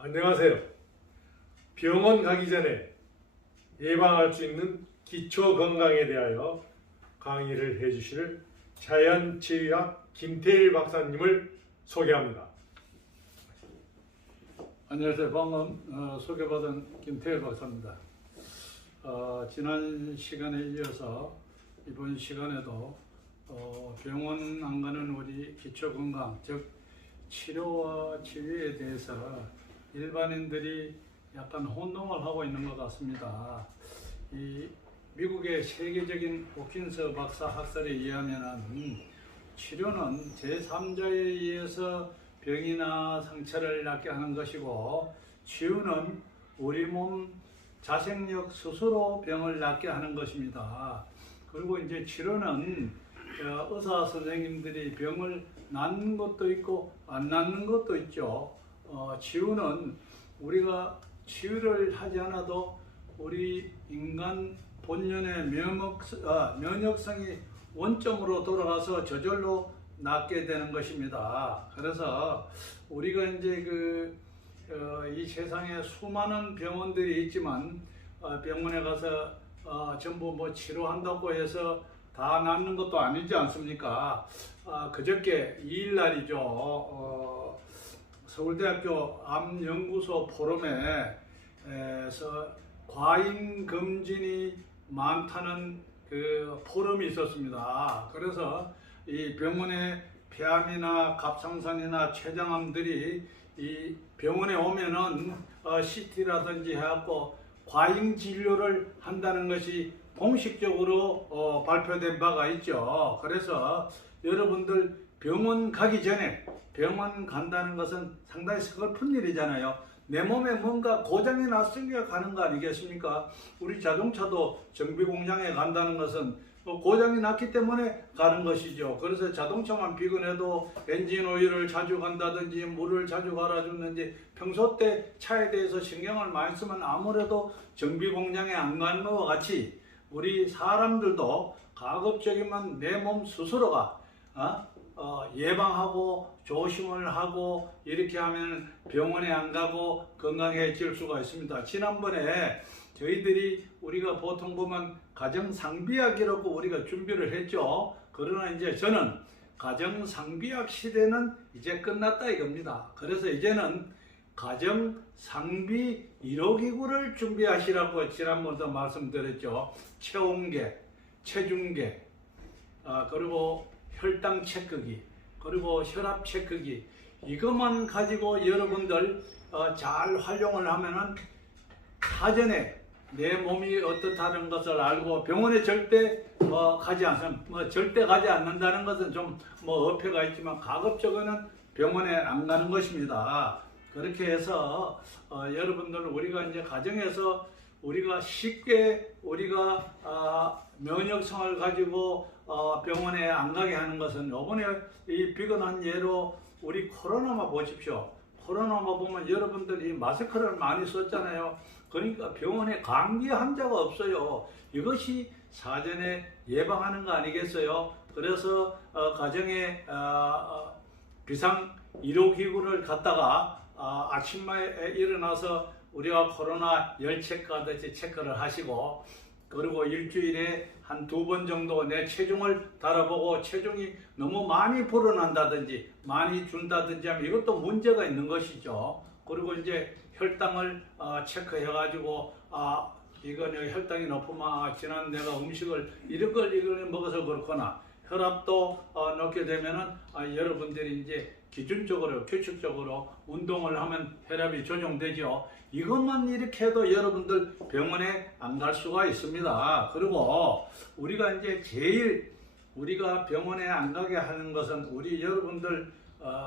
안녕하세요. 병원 가기 전에 예방할 수 있는 기초 건강에 대하여 강의를 해주실 자연치유학 김태일 박사님을 소개합니다. 안녕하세요. 방금 소개받은 김태일 박사입니다. 지난 시간에 이어서 이번 시간에도 병원 안 가는 우리 기초건강, 즉 치료와 치유에 대해서 일반인들이 약간 혼동을 하고 있는 것 같습니다. 이 미국의 세계적인 호킨스 박사 학설에 의하면 치료는 제3자에 의해서 병이나 상처를 낫게 하는 것이고, 치유는 우리 몸 자생력 스스로 병을 낫게 하는 것입니다. 그리고 이제 치료는 의사 선생님들이 병을 낫는 것도 있고 안 낫는 것도 있죠. 치유는 우리가 치유를 하지 않아도 우리 인간 본연의 면역성이 원점으로 돌아가서 저절로 낫게 되는 것입니다. 그래서 우리가 이제 이 세상에 수많은 병원들이 있지만 병원에 가서 전부 뭐 치료한다고 해서 다 낫는 것도 아니지 않습니까? 그저께 2일 날이죠. 서울대학교 암연구소 포럼에서 과잉 검진이 많다는 그 포럼이 있었습니다. 그래서 이 병원에 폐암이나 갑상선이나 췌장암들이 이 병원에 오면은 CT라든지 해갖고 과잉 진료를 한다는 것이 공식적으로 발표된 바가 있죠. 그래서 여러분들 병원 가기 전에 병원 간다는 것은 상당히 서글픈 일이잖아요. 내 몸에 뭔가 고장이 났으니까 가는 거 아니겠습니까? 우리 자동차도 정비공장에 간다는 것은 고장이 났기 때문에 가는 것이죠. 그래서 자동차만 비근해도 엔진 오일을 자주 간다든지 물을 자주 갈아주는지 평소 때 차에 대해서 신경을 많이 쓰면 아무래도 정비공장에 안 가는 것과 같이 우리 사람들도 가급적이면 내 몸 스스로가 예방하고 조심을 하고 이렇게 하면 병원에 안 가고 건강해질 수가 있습니다. 지난번에 저희들이 우리가 보통 보면 가정상비약이라고 우리가 준비를 했죠. 그러나 이제 저는 가정상비약 시대는 이제 끝났다 이겁니다. 그래서 이제는 가정상비 1호기구를 준비하시라고 지난번도 말씀드렸죠. 체온계, 체중계, 그리고 혈당 체크기, 그리고 혈압 체크기, 이것만 가지고 여러분들 잘 활용을 하면은 사전에 내 몸이 어떻다는 것을 알고 병원에 절대 절대 가지 않는다는 것은 좀 어폐가 있지만 가급적이면 병원에 안 가는 것입니다. 그렇게 해서 여러분들 우리가 이제 가정에서 우리가 쉽게 우리가 면역성을 가지고 병원에 안 가게 하는 것은 이번에 이 비근한 예로 우리 코로나만 보십시오. 코로나만 보면 여러분들이 마스크를 많이 썼잖아요. 그러니까 병원에 감기 환자가 없어요. 이것이 사전에 예방하는 거 아니겠어요? 그래서 가정에 비상 1호기구를 갖다가 아침에 일어나서 우리가 코로나 열 체크하듯이 체크를 하시고, 그리고 일주일에 한 2번 정도 내 체중을 달아보고 체중이 너무 많이 불어난다든지 많이 준다든지 하면 이것도 문제가 있는 것이죠. 그리고 이제 혈당을 체크해가지고 이거는 혈당이 높으면 지난 내가 음식을 이걸 먹어서 그렇거나 혈압도 높게 되면은 여러분들이 이제 기준적으로 규칙적으로 운동을 하면 혈압이 조정되죠. 이것만 이렇게 해도 여러분들 병원에 안 갈 수가 있습니다. 그리고 우리가 이제 제일 우리가 병원에 안 가게 하는 것은 우리 여러분들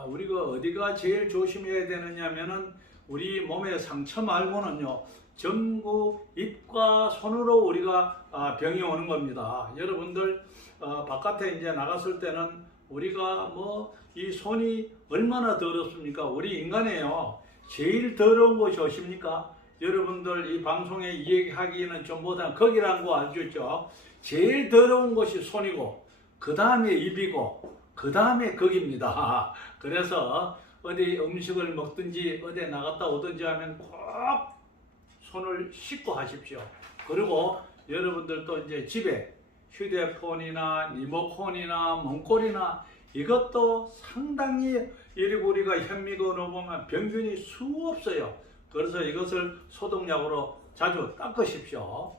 우리가 어디가 제일 조심해야 되느냐면은 우리 몸의 상처 말고는요, 전부 입과 손으로 우리가 병이 오는 겁니다. 여러분들 바깥에 이제 나갔을 때는 우리가 이 손이 얼마나 더럽습니까? 우리 인간이에요. 제일 더러운 곳이 어십니까? 여러분들 이 방송에 이야기하기는 좀 못한 거기라는 거 알죠? 제일 더러운 곳이 손이고, 그 다음에 입이고, 그 다음에 거기입니다. 그래서 어디 음식을 먹든지 어디 나갔다 오든지 하면 꼭 손을 씻고 하십시오. 그리고 여러분들도 이제 집에 휴대폰이나 리모컨이나 문고리나 이것도 상당히 우리가 현미건으로 보면 병균이 수없어요. 그래서 이것을 소독약으로 자주 닦으십시오.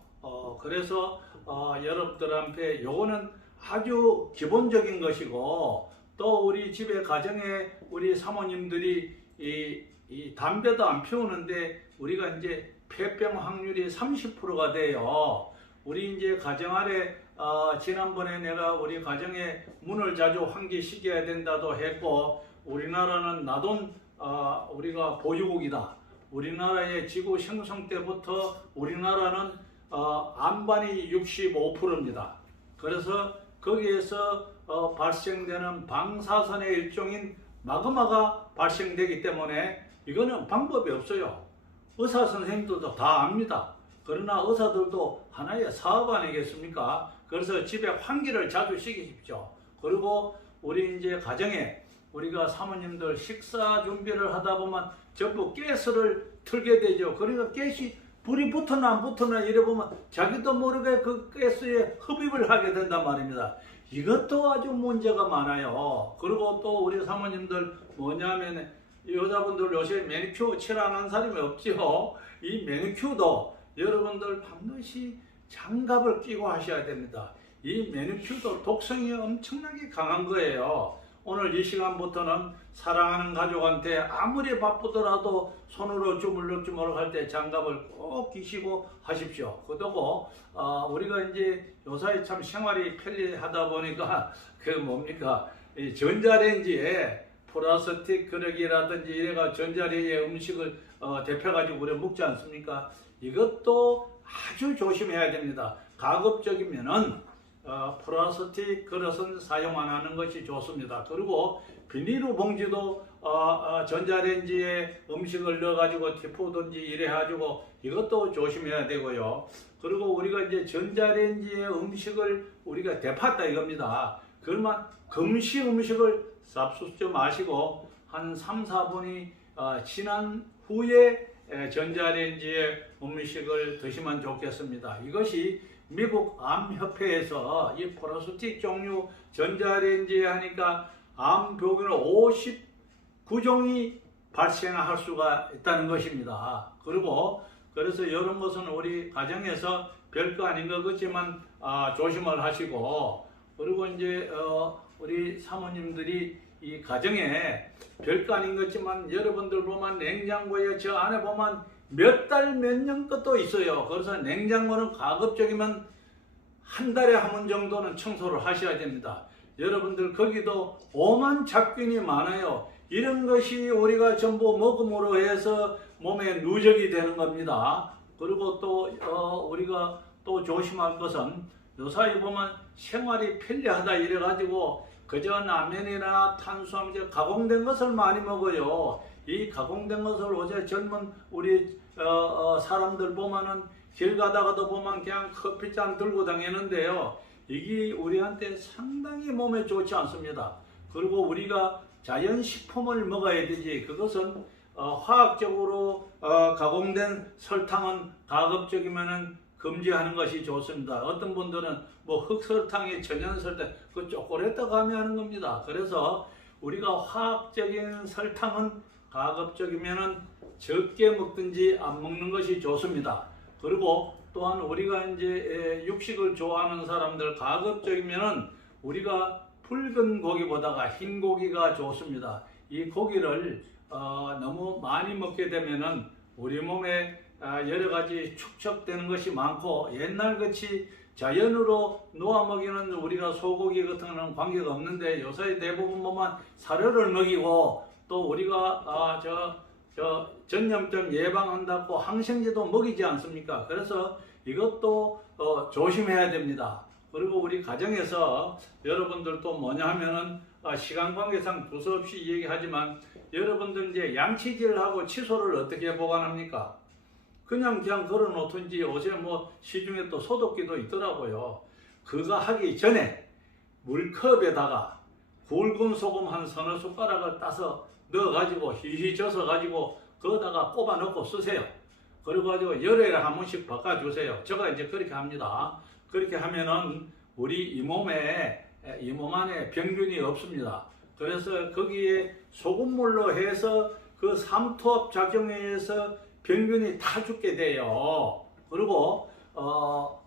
그래서 여러분들한테 요거는 아주 기본적인 것이고, 또 우리 집에 가정에 우리 사모님들이 이 담배도 안 피우는데 우리가 이제 폐병 확률이 30%가 돼요. 우리 이제 가정 아래 지난번에 내가 우리 가정에 문을 자주 환기시켜야 된다도 했고, 우리나라는 나돈 우리가 보유국이다. 우리나라의 지구 생성 때부터 우리나라는 안반이 65%입니다. 그래서 거기에서 발생되는 방사선의 일종인 마그마가 발생되기 때문에 이거는 방법이 없어요. 의사 선생님들도 다 압니다. 그러나 의사들도 하나의 사업 아니겠습니까? 그래서 집에 환기를 자주 시키십시오. 그리고 우리 이제 가정에 우리가 사모님들 식사 준비를 하다 보면 전부 가스를 틀게 되죠. 그러니까 가스이 불이 붙으나 안 붙으나 이래 보면 자기도 모르게 그 가스에 흡입을 하게 된단 말입니다. 이것도 아주 문제가 많아요. 그리고 또 우리 사모님들 뭐냐면 여자분들 요새 매니큐어 칠하는 사람이 없지요. 이 매니큐어도 여러분들 반드시 장갑을 끼고 하셔야 됩니다. 이 매니큐어도 독성이 엄청나게 강한 거예요. 오늘 이 시간부터는 사랑하는 가족한테 아무리 바쁘더라도 손으로 주물럭주물럭 할 때 장갑을 꼭 끼시고 하십시오. 그리고 우리가 이제 요사이 참 생활이 편리하다 보니까 그 뭡니까 이 전자레인지에 플라스틱 그릇이라든지 이래가 전자레인지에 음식을 데펴가지고 우리 먹지 않습니까? 이것도 아주 조심해야 됩니다. 가급적이면은 플라스틱 그릇은 사용 안 하는 것이 좋습니다. 그리고 비닐로 봉지도 전자레인지에 음식을 넣어가지고 데푸든지 이래가지고 이것도 조심해야 되고요. 그리고 우리가 이제 전자레인지에 음식을 우리가 데팠다 이겁니다. 그러면 금시 음식을 쌉수지 마시고 한 3, 4분이 지난 후에 전자레인지에 음식을 드시면 좋겠습니다. 이것이 미국 암협회에서 이 플라스틱 종류 전자레인지에 하니까 암병균 59종이 발생할 수가 있다는 것입니다. 그리고 그래서 이런 것은 우리 가정에서 별거 아닌 것 같지만 조심을 하시고, 그리고 이제 우리 사모님들이 이 가정에 별거 아닌 것 같지만 여러분들 보면 냉장고에 저 안에 보면 몇 달 몇 년 것도 있어요. 그래서 냉장고는 가급적이면 한 달에 한 번 정도는 청소를 하셔야 됩니다. 여러분들 거기도 오만 잡균이 많아요. 이런 것이 우리가 전부 먹음으로 해서 몸에 누적이 되는 겁니다. 그리고 또 우리가 또 조심할 것은 요사이 보면 생활이 편리하다 이래가지고 그저 라면이나 탄수화물 가공된 것을 많이 먹어요. 이 가공된 것을 어제 젊은 우리 사람들 보면은 길 가다가도 보면 그냥 커피잔 들고 다니는데요. 이게 우리한테 상당히 몸에 좋지 않습니다. 그리고 우리가 자연식품을 먹어야 되지, 그것은 화학적으로 가공된 설탕은 가급적이면은 금지하는 것이 좋습니다. 어떤 분들은 뭐 흑설탕이 천연설탕, 그 초콜릿도 가미하는 겁니다. 그래서 우리가 화학적인 설탕은 가급적이면은 적게 먹든지 안 먹는 것이 좋습니다. 그리고 또한 우리가 이제 육식을 좋아하는 사람들 가급적이면은 우리가 붉은 고기보다가 흰 고기가 좋습니다. 이 고기를 너무 많이 먹게 되면은 우리 몸에 여러 가지 축적되는 것이 많고, 옛날같이 자연으로 놓아 먹이는 우리가 소고기 같은 거는 관계가 없는데 요새 대부분 보면 사료를 먹이고, 또 우리가 전염병 예방한다고 항생제도 먹이지 않습니까? 그래서 이것도 조심해야 됩니다. 그리고 우리 가정에서 여러분들도 뭐냐 하면은 시간 관계상 두서없이 얘기하지만 여러분들 이제 양치질하고 칫솔을 어떻게 보관합니까? 그냥 걸어 놓든지 요새 뭐 시중에 또 소독기도 있더라고요. 그거 하기 전에 물컵에다가 굵은 소금 한 서너 숟가락을 따서 넣어가지고 휘휘 져서가지고 거기다가 꼽아 넣고 쓰세요. 그래가지고 열흘에 한 번씩 바꿔주세요. 제가 이제 그렇게 합니다. 그렇게 하면은 우리 이 몸 안에 병균이 없습니다. 그래서 거기에 소금물로 해서 그 삼투압 작용에 의해서 병균이 다 죽게 돼요. 그리고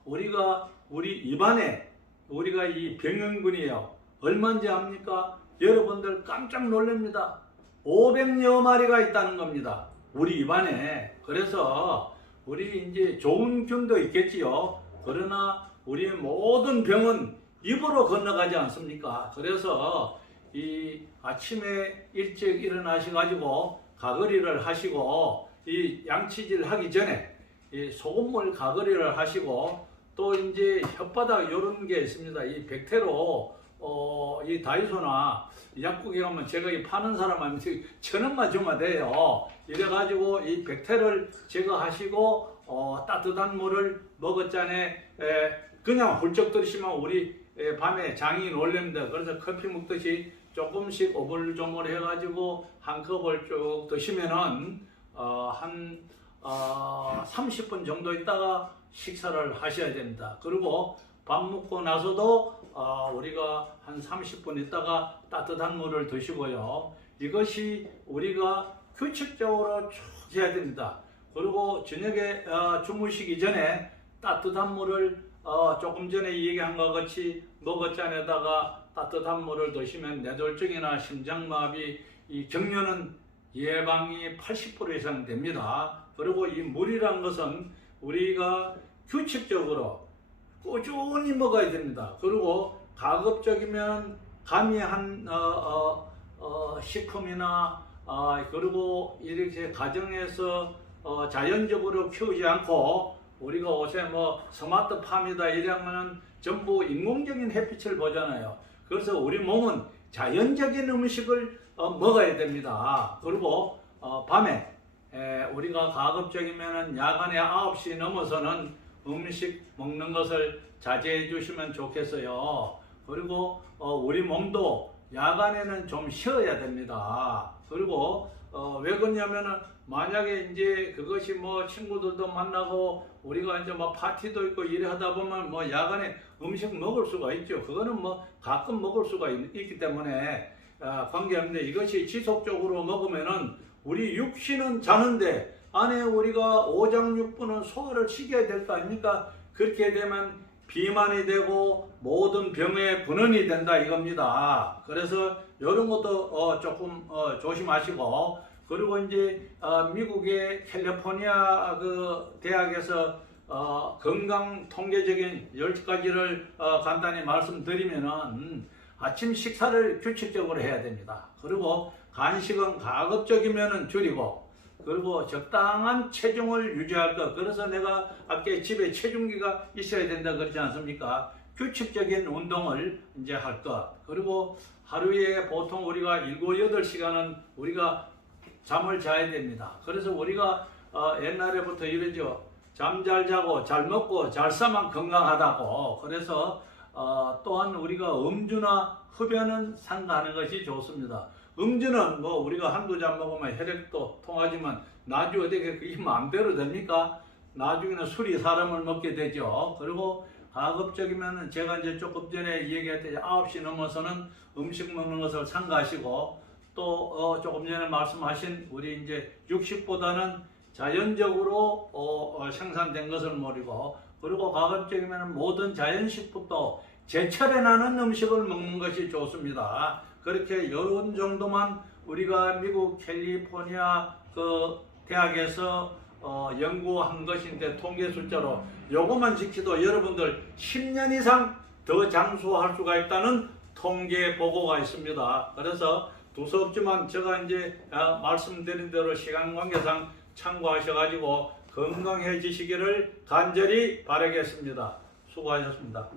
우리 입안에 우리가 이 병원군이요. 얼마인지 압니까? 여러분들 깜짝 놀랍니다. 500여 마리가 있다는 겁니다. 우리 입안에. 그래서 우리 이제 좋은 균도 있겠지요. 그러나 우리 모든 병은 입으로 건너가지 않습니까? 그래서 이 아침에 일찍 일어나셔가지고 가거리를 하시고 이 양치질 하기 전에 이 소금물 가거리를 하시고 또 이제 혓바닥 요런 게 있습니다. 이 백태로 이 다이소나 약국에 가면 제가 이 파는 사람한테 1,000원만 주면 돼요. 이래가지고 이 백태를 제거하시고 따뜻한 물을 머그잔에 그냥 훌쩍 들이시면 우리 밤에 장이 놀랍니다. 그래서 커피 먹듯이 조금씩 오물조물 해가지고 한 컵을 쭉 드시면은 한 30분 정도 있다가 식사를 하셔야 됩니다. 그리고 밥 먹고 나서도 우리가 한 30분 있다가 따뜻한 물을 드시고요. 이것이 우리가 규칙적으로 쭉 해야 됩니다. 그리고 저녁에 주무시기 전에 따뜻한 물을 조금 전에 얘기한 것 같이 머그잔에다가 따뜻한 물을 드시면 뇌졸중이나 심장마비, 이 경련은 예방이 80% 이상 됩니다. 그리고 이 물이란 것은 우리가 규칙적으로 꾸준히 먹어야 됩니다. 그리고 가급적이면 감미한 식품이나 그리고 이렇게 가정에서 자연적으로 키우지 않고 우리가 요새 뭐 스마트팜이다 이러면은 전부 인공적인 햇빛을 보잖아요. 그래서 우리 몸은 자연적인 음식을 먹어야 됩니다. 그리고 밤에 우리가 가급적이면은 야간에 9시 넘어서는 음식 먹는 것을 자제해 주시면 좋겠어요. 그리고 우리 몸도 야간에는 좀 쉬어야 됩니다. 그리고 왜 그러냐면은 만약에 이제 그것이 뭐 친구들도 만나고 우리가 이제 뭐 파티도 있고 이래 하다 보면 뭐 야간에 음식 먹을 수가 있죠. 그거는 뭐 가끔 먹을 수가 있기 때문에 관계없는데 이것이 지속적으로 먹으면은 우리 육신은 자는데 안에 우리가 오장육부는 소화를 시켜야 될 거 아닙니까? 그렇게 되면 비만이 되고 모든 병의 근원이 된다 이겁니다. 그래서 이런 것도 조금 조심하시고 그리고 이제 미국의 캘리포니아 그 대학에서 건강 통계적인 10가지를 간단히 말씀드리면은 아침 식사를 규칙적으로 해야 됩니다. 그리고 간식은 가급적이면은 줄이고 그리고 적당한 체중을 유지할 것. 그래서 내가 아까 집에 체중기가 있어야 된다 그러지 않습니까? 규칙적인 운동을 이제 할 것. 그리고 하루에 보통 우리가 7, 8시간은 우리가 잠을 자야 됩니다. 그래서 우리가 옛날에부터 이러죠. 잠 잘 자고 잘 먹고 잘 싸면 건강하다고. 그래서 또한 우리가 음주나 흡연은 삼가하는 것이 좋습니다. 음주는 뭐 우리가 한두 잔 먹으면 혈액도 통하지만 나중에 어떻게 그게 마음대로 됩니까? 나중에는 술이 사람을 먹게 되죠. 그리고 가급적이면 제가 이제 조금 전에 얘기했듯이 9시 넘어서는 음식 먹는 것을 삼가하시고 또 조금 전에 말씀하신 우리 이제 육식보다는 자연적으로 생산된 것을 먹이고 그리고 가급적이면 모든 자연식품도 제철에 나는 음식을 먹는 것이 좋습니다. 그렇게 이런 정도만 우리가 미국 캘리포니아 그 대학에서 연구한 것인데 통계 숫자로 요것만 지켜도 여러분들 10년 이상 더 장수할 수가 있다는 통계 보고가 있습니다. 그래서 두서없지만 제가 이제 말씀드린 대로 시간 관계상 참고하셔가지고 건강해지시기를 간절히 바라겠습니다. 수고하셨습니다.